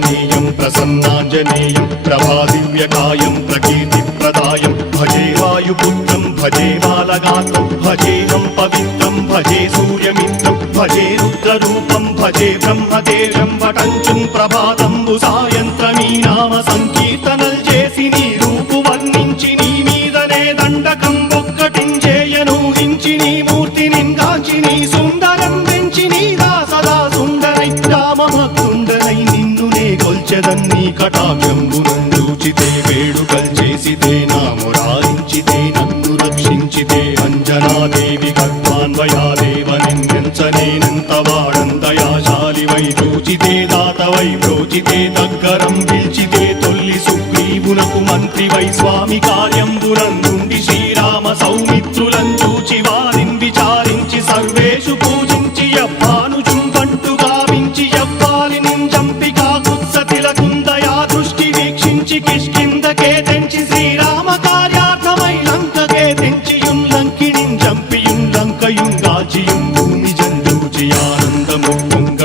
శ్రీయాంజనేయం ప్రసన్నాంజనేయం ప్రభాదివ్యకాయం ప్రకీర్తిప్రదాయం. భజే వాయుపుత్రం భజే బాలగాత్రం భజేహం పవిత్రం భజే సూర్యమిత్రం భజే రుద్రరూపం భజే బ్రహ్మదేవం వటంచుం ప్రభాతంబు సాయంత్రమీ నామ సంకీర్తనల్ చేసి నీ రూపు వర్ణించి నీ మీదనే దండకం ఒక్కటించేయను హించి నీ మూర్తిని కాంచి నీ సుందరం నే కొల్చెదన్ని కటాక్షంబునందూచితే వేడుకల్ చేసితే నా మురారించితే నన్ను రక్షించితే అంజనాదేవి గర్భాన్వయాదేవ వాడంతయాశాలి వై చూచితే దాతవై ప్రోచితే దగ్గరం పిలిచితే తొల్లి సుగ్రీవునకు మంత్రి వై స్వామి కార్యంబునందుండి శ్రీరామ సౌమిత్రులం చూచి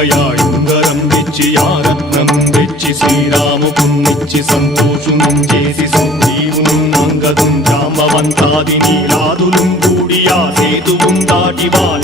పొంగయాయుంగరం తెచ్చి తెచ్చి శ్రీరాముకున్నిచ్చి సంతోషునం చేసి సంజీవును అంగదుం జాంబవంతాది నీలాదులు కూడి ఆ సేతువుం దాటి వాళ్ళ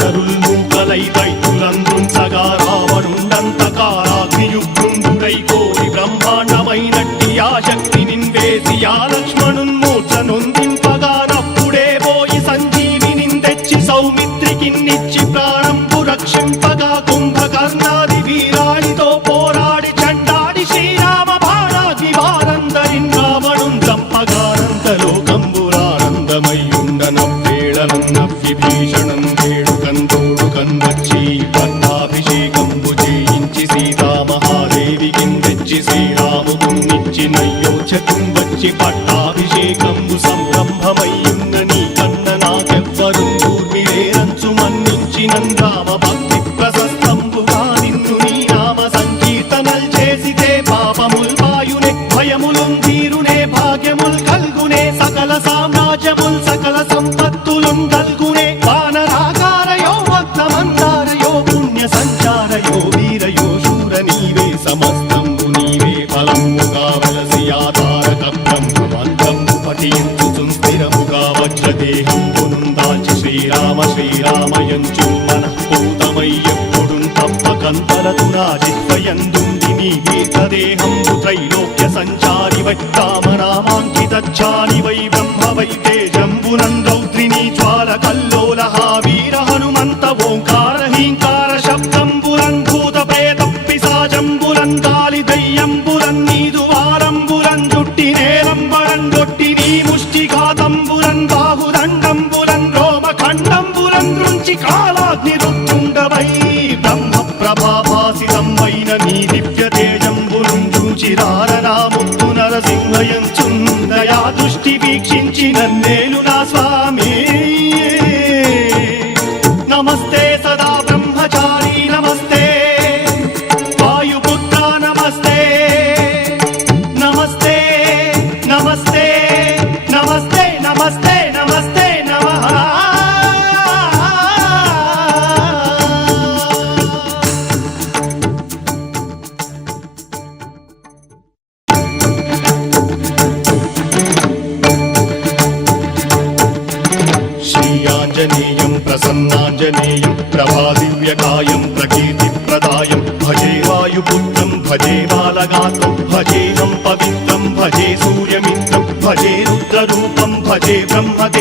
ఉండనవ్వేళనం నవ్విభీషణం వేడుకందోడు కన్వచ్చి పట్టాభిషేకంబు చేయించి సీతామహాదేవికి తెచ్చి శ్రీరాముకున్నిచ్చి నయ్యోచకం వచ్చి పట్టాభిషేకంబు సంరంభమయ్యున్న నీ కన్న నాకెవ్వరు ఊర్మిలేరంచు మన్నించి భక్తి శ్రీరామయంచు మనఃపూతమై ఎప్పుడు తప్పకంతరతు నా నీ దీర్ఘదేహంబు త్రైలోక్య సంచారి వై రామనామాంకితాని వై బ్రహ్మ వై తేజంబునం రౌద్రిని జ్వాల కల్లోలహావి దృష్టి వీక్షించి నన్నేలు నా స్వామి. శ్రీయాంజనేయం ప్రసన్నాంజనేయం ప్రభాదివ్యకాయం ప్రకీర్తిప్రదాయం. భజే వాయుపుత్రం భజే బాలగాత్రం భజేహం పవిత్రం భజే సూర్యమిత్రం భజే రుద్రరూపం భజే బ్రహ్మదే